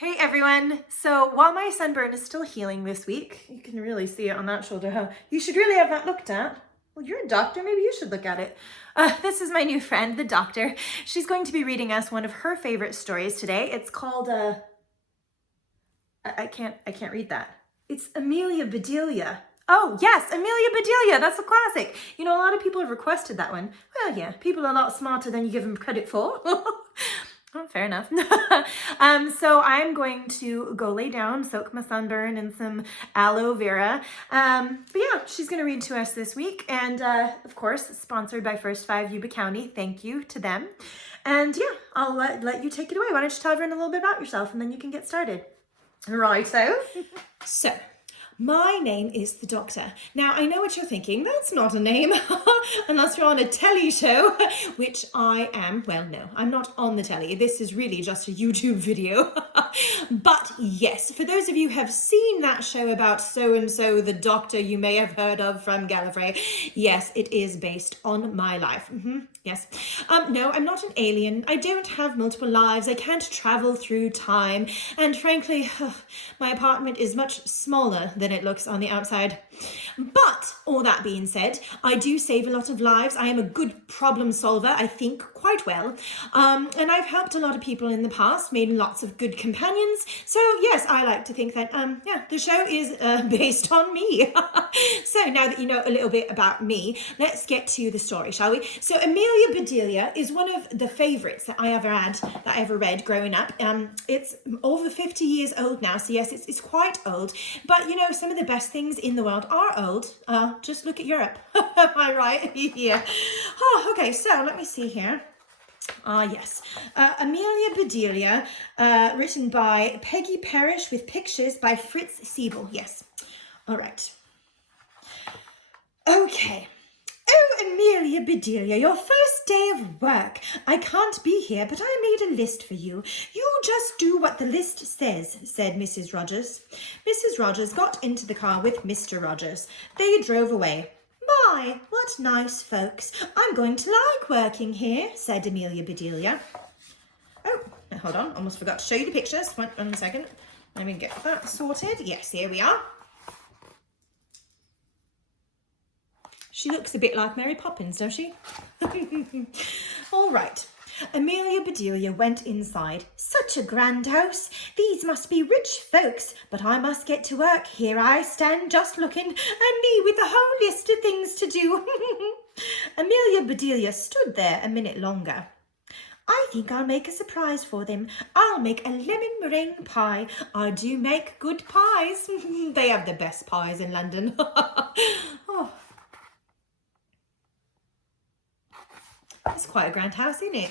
Hey everyone! So while my sunburn is still healing this week, you can really see it on that shoulder, huh? You should really have that looked at. Well, you're a doctor, maybe you should look at it. This is my new friend, the doctor. She's going to be reading us one of her favorite stories today. It's called, I can't read that. It's Amelia Bedelia. Oh, yes, Amelia Bedelia, that's a classic. You know, a lot of people have requested that one. Well, yeah, people are a lot smarter than you give them credit for. Oh, fair enough. So I'm going to go lay down, soak my sunburn in some aloe vera. But yeah, she's going to read to us this week. And of course, sponsored by First 5 Yuba County. Thank you to them. And yeah, I'll let you take it away. Why don't you tell everyone a little bit about yourself and then you can get started. Righto. So, my name is the Doctor. Now, I know what you're thinking, that's not a name, unless you're on a telly show, which I am. Well, no, I'm not on the telly. This is really just a YouTube video. But yes, for those of you who have seen that show about so-and-so, the Doctor you may have heard of from Gallifrey, yes, it is based on my life. Yes. No, I'm not an alien. I don't have multiple lives. I can't travel through time. And frankly, my apartment is much smaller than it looks on the outside. But all that being said, I do save a lot of lives. I am a good problem solver, I think, quite well. And I've helped a lot of people in the past, made lots of good companions. So yes, I like to think that, yeah, the show is based on me. So now that you know a little bit about me, let's get to the story, shall we? So Amelia Bedelia is one of the favourites that I ever read growing up. It's over 50 years old now, so yes, it's quite old. But you know, some of the best things in the world are old. Just look at Europe. Am I right? Yeah. Oh, okay, so let me see here. Yes. Amelia Bedelia, written by Peggy Parrish with pictures by Fritz Siebel. Yes. All right. Okay. Oh, Amelia Bedelia, your first day of work. I can't be here, but I made a list for you. You just do what the list says, said Mrs. Rogers. Mrs. Rogers got into the car with Mr. Rogers. They drove away. My, what nice folks. I'm going to like working here, said Amelia Bedelia. Oh, hold on, almost forgot to show you the pictures. One second. Let me get that sorted. Yes, here we are. She looks a bit like Mary Poppins, don't she? All right. Amelia Bedelia went inside. Such a grand house. These must be rich folks, but I must get to work. Here I stand just looking, and me with a whole list of things to do. Amelia Bedelia stood there a minute longer. I think I'll make a surprise for them. I'll make a lemon meringue pie. I do make good pies. They have the best pies in London. Oh. It's quite a grand house, isn't it?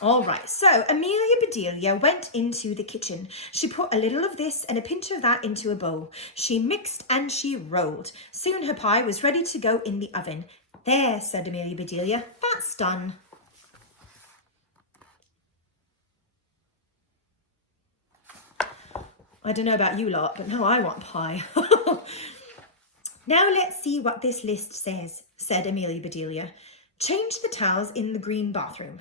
All right, so Amelia Bedelia went into the kitchen. She put a little of this and a pinch of that into a bowl. She mixed and she rolled. Soon her pie was ready to go in the oven. There, said Amelia Bedelia, that's done. I don't know about you lot, but no, I want pie. Now let's see what this list says, said Amelia Bedelia. Change the towels in the green bathroom.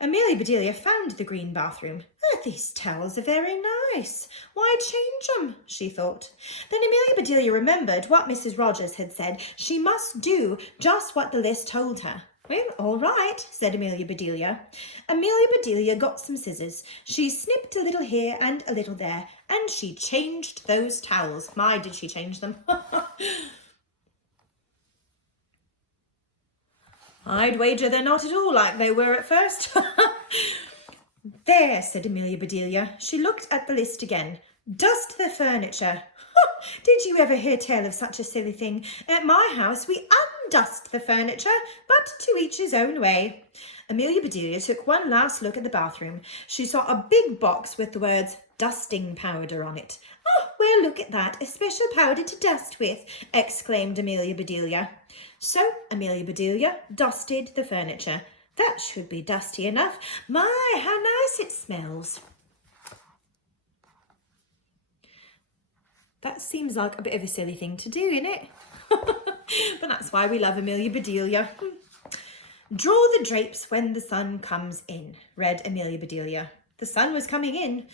Amelia Bedelia found the green bathroom. Oh, these towels are very nice. Why change them? She thought. Then Amelia Bedelia remembered what Mrs. Rogers had said. She must do just what the list told her. Well, all right, said Amelia Bedelia. Amelia Bedelia got some scissors. She snipped a little here and a little there, and she changed those towels. My, did she change them? I'd wager they're not at all like they were at first. There, said Amelia Bedelia. She looked at the list again. Dust the furniture. Did you ever hear tell of such a silly thing? At my house, we undust the furniture, but to each his own way. Amelia Bedelia took one last look at the bathroom. She saw a big box with the words dusting powder on it. Oh, well, look at that, a special powder to dust with, exclaimed Amelia Bedelia. So Amelia Bedelia dusted the furniture. That should be dusty enough. My, how nice it smells. That seems like a bit of a silly thing to do, innit? But that's why we love Amelia Bedelia. Draw the drapes when the sun comes in, read Amelia Bedelia. The sun was coming in.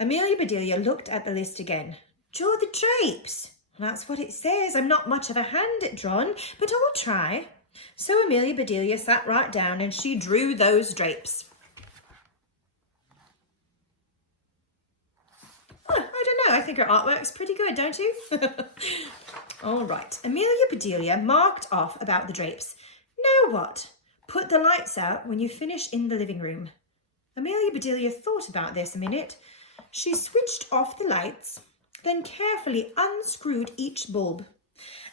Amelia Bedelia looked at the list again. Draw the drapes. That's what it says. I'm not much of a hand at drawing, but I'll try. So Amelia Bedelia sat right down and she drew those drapes. I don't know. I think her artwork's pretty good, don't you? All right. Amelia Bedelia marked off about the drapes. Now what? Put the lights out when you finish in the living room. Amelia Bedelia thought about this a minute. She switched off the lights, then carefully unscrewed each bulb.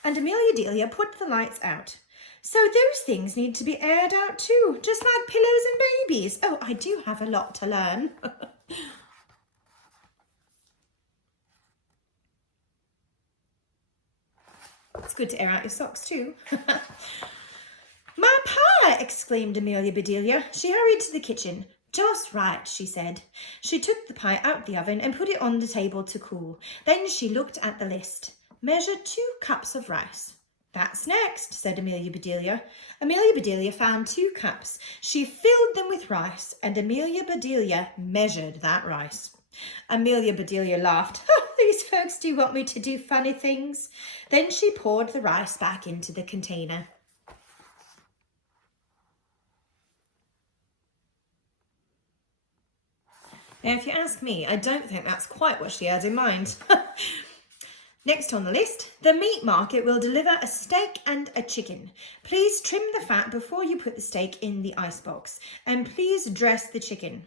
And Amelia Bedelia put the lights out. So those things need to be aired out too, just like pillows and babies. Oh, I do have a lot to learn. It's good to air out your socks too. My pie! Exclaimed Amelia Bedelia. She hurried to the kitchen. Just right, she said. She took the pie out the oven and put it on the table to cool. Then she looked at the list. Measure 2 cups of rice. That's next, said Amelia Bedelia. Amelia Bedelia found 2 cups. She filled them with rice, and Amelia Bedelia measured that rice. Amelia Bedelia laughed. These folks do want me to do funny things. Then she poured the rice back into the container. Now, if you ask me, I don't think that's quite what she had in mind. Next on the list, the meat market will deliver a steak and a chicken. Please trim the fat before you put the steak in the icebox, and please dress the chicken.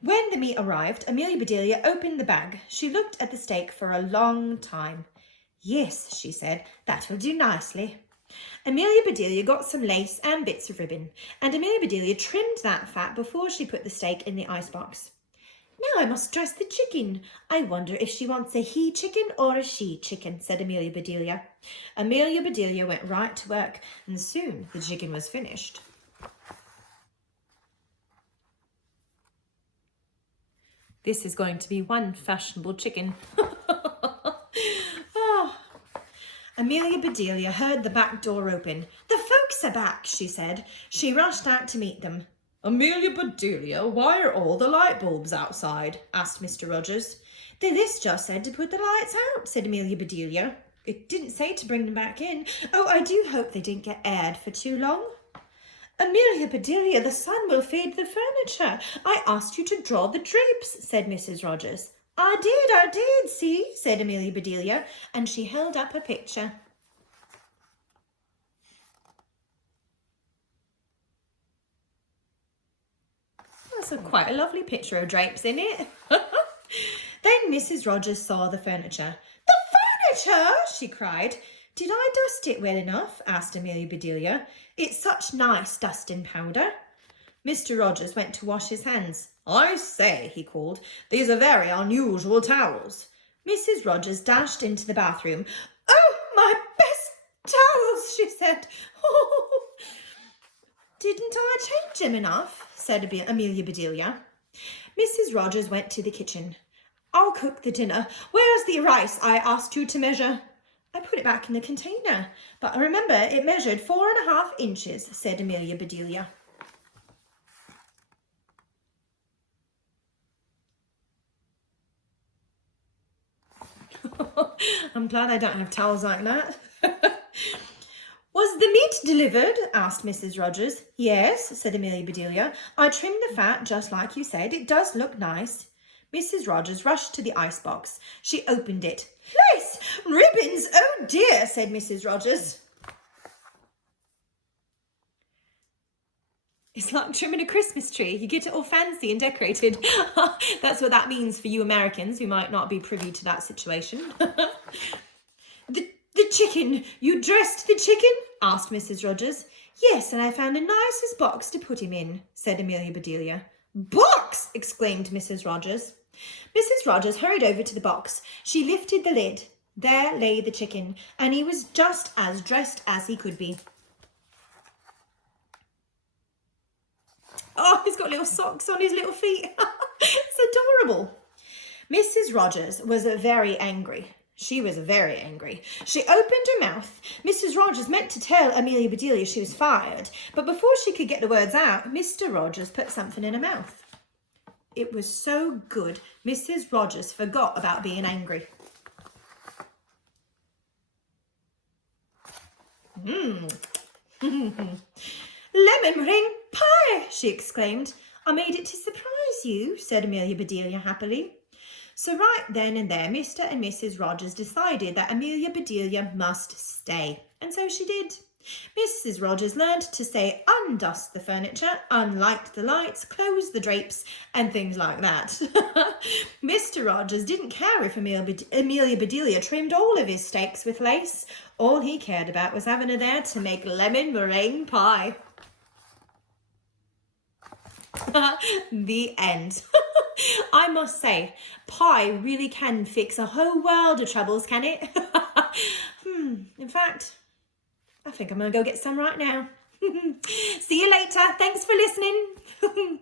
When the meat arrived, Amelia Bedelia opened the bag. She looked at the steak for a long time. Yes, she said, that will do nicely. Amelia Bedelia got some lace and bits of ribbon, and Amelia Bedelia trimmed that fat before she put the steak in the icebox. Now I must dress the chicken. I wonder if she wants a he chicken or a she chicken, said Amelia Bedelia. Amelia Bedelia went right to work, and soon the chicken was finished. This is going to be one fashionable chicken. Oh. Amelia Bedelia heard the back door open. The folks are back, she said. She rushed out to meet them. Amelia Bedelia, why are all the light bulbs outside? Asked Mr. Rogers. The list just said to put the lights out, said Amelia Bedelia. It didn't say to bring them back in. Oh, I do hope they didn't get aired for too long. Amelia Bedelia, the sun will fade the furniture. I asked you to draw the drapes, said Mrs. Rogers. I did, see, said Amelia Bedelia, and she held up a picture. That's quite a lovely picture of drapes in it. Then Mrs. Rogers saw the furniture. The furniture, she cried. Did I dust it well enough? Asked Amelia Bedelia. It's such nice dusting powder. Mr. Rogers went to wash his hands. I say, he called, these are very unusual towels. Mrs. Rogers dashed into the bathroom. Oh, my best towels, she said. Oh. Didn't I change them enough? Said Amelia Bedelia. Mrs. Rogers went to the kitchen. I'll cook the dinner. Where's the rice I asked you to measure? I put it back in the container, but remember it measured 4.5 inches, said Amelia Bedelia. I'm glad I don't have towels like that. Was the meat delivered? Asked Mrs. Rogers. Yes, said Amelia Bedelia. I trimmed the fat just like you said. It does look nice. Mrs. Rogers rushed to the icebox. She opened it. Lace! Ribbons! Oh dear, said Mrs. Rogers. It's like trimming a Christmas tree. You get it all fancy and decorated. That's what that means for you Americans who might not be privy to that situation. The chicken. You dressed the chicken? Asked Mrs. Rogers. Yes, and I found the nicest box to put him in, said Amelia Bedelia. Box! Exclaimed Mrs. Rogers. Mrs. Rogers hurried over to the box. She lifted the lid. There lay the chicken, and he was just as dressed as he could be. Oh, he's got little socks on his little feet. It's adorable. Mrs. Rogers was very angry. She was very angry. She opened her mouth. Mrs. Rogers meant to tell Amelia Bedelia she was fired, but before she could get the words out, Mr. Rogers put something in her mouth. It was so good, Mrs. Rogers forgot about being angry. Lemon meringue pie, she exclaimed. I made it to surprise you, said Amelia Bedelia happily. So right then and there, Mr. and Mrs. Rogers decided that Amelia Bedelia must stay, and so she did. Mrs. Rogers learned to say undust the furniture, unlight the lights, close the drapes, and things like that. Mr. Rogers didn't care if Amelia Bedelia trimmed all of his steaks with lace. All he cared about was having her there to make lemon meringue pie. The end. I must say, pie really can fix a whole world of troubles, can it? In fact, I think I'm going to go get some right now. See you later. Thanks for listening.